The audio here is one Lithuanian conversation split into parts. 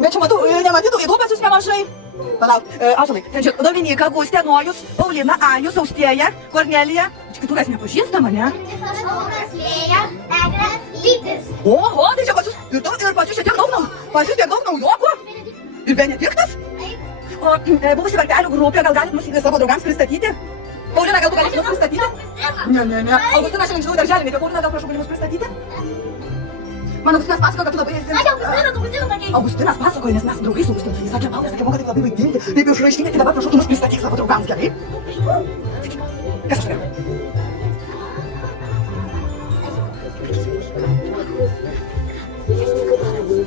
Bet čia matau, nematytų, įdūpėsius nemažai. Palauk, Ąžuolai, ten čia Dominika, Gustė, Nojus, Paulina, Ajus, Austėja, Kornelija. Čia kitų mes nepažįstama, ne? Oho, tai čia pas jūs, ir pas jūs čia tiek daug naujokų. Ir Benediktas? O buvusi vartelių grupė, gal galit mus savo draugams pristatyti? Paulina, gal tu galėtum mus pristatyti? Ne. Augustina, šiandien žinau darželį, bet Paulina, gal prašau, gali mus pristatyti? Man Augustinas pasakojo, kad tu labai esi... Augustinas pasakojo, nes mes draugai su Augustinu. Jis sakė, Paulė, sakė, moka taip labai vaidinti, taip išraiškinti, tai dabar prašau, tu mus pristatyk savo draugams, gerai? Kas aš turėjau?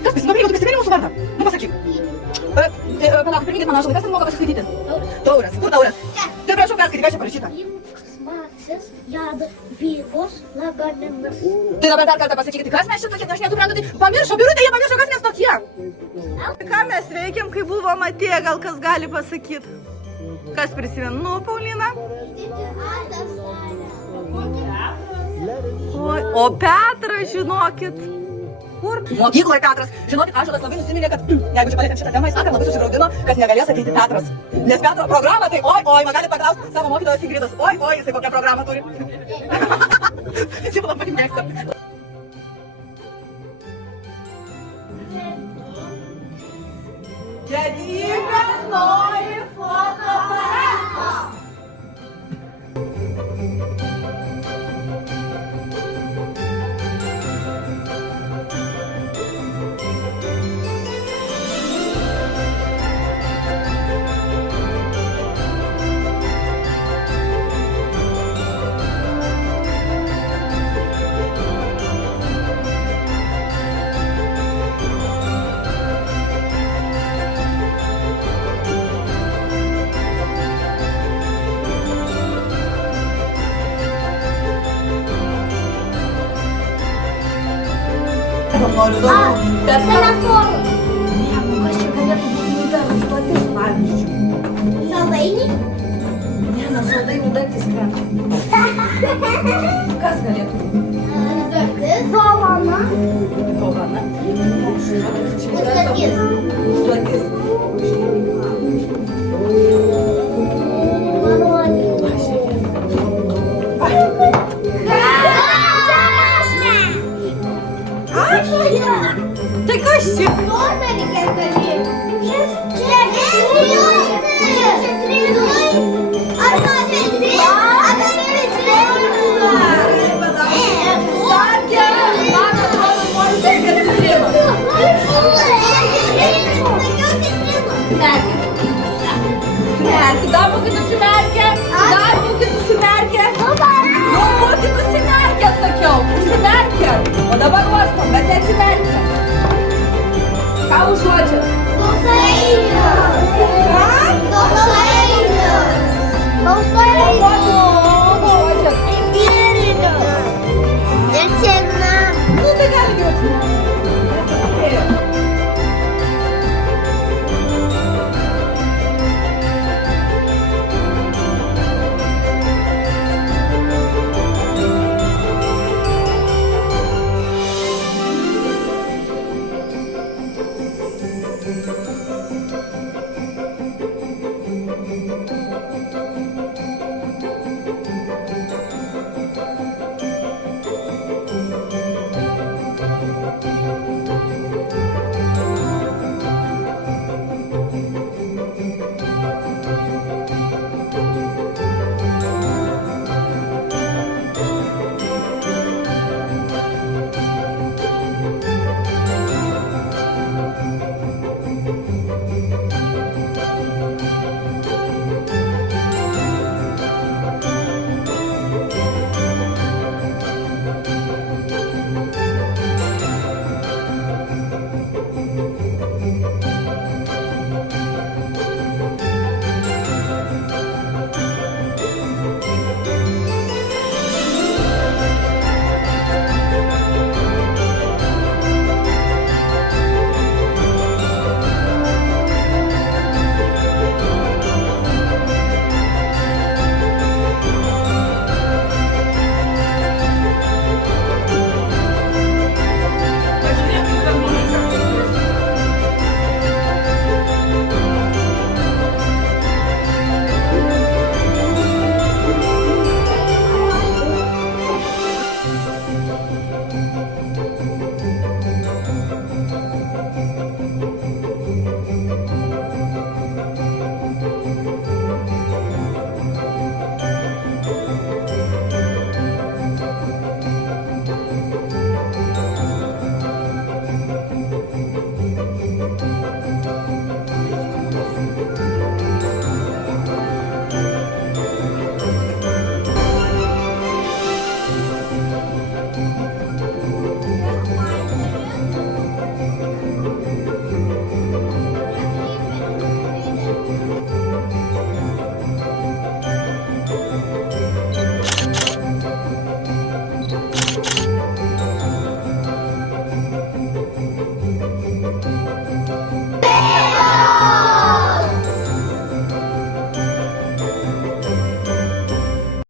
Kas prisimenu, tu prisimeni mūsų vardą? Nu, pasakyk. Palauk, pirminkit man Ąžuolai, kas ten moka pasiskaityti? Tauras, kur Tauras? Tai prašau perskaityti, ką čia parašyta? Smaksas, jada, vygos, lagaminas. Tai dabar dar kartą pasakykite, kas mes čia tokie, aš nesuprantu, tai pamiršo, Birutė, jie pamiršo, kas mes tokie. Ką mes veikiam, kai buvom atėję, gal kas gali pasakyti? Kas prisimenu? Nu, Paulina? O Petras, žinokit. Kur? Mokykloje Petras. Žinokit, Ąžuolas labai nusiminė, kad jeigu čia palėtėm šitą temą, jis vakar labai susigraudino, kad negalės ateiti Petras. Nes Petro programa, tai oi, man gali paklausti savo mokytojos Ingridos. Oi, jisai kokią programą turi. Jis jau labai mėgsta. Jadvyga nori fotoaparato. Noriu daugiau. Bet Telefoną. Kas čia galėtų būti įdomus patys, pavyzdžiui? Savainį. Ne, nuo saldainių dantis krenta. Kas galėtų būti? Dovana. Dovana? Užduotis. Užduotis. Tai kas čia? Tortą reikia kalbėti. Čia arba Sakė, man atrodo, nori tai, kad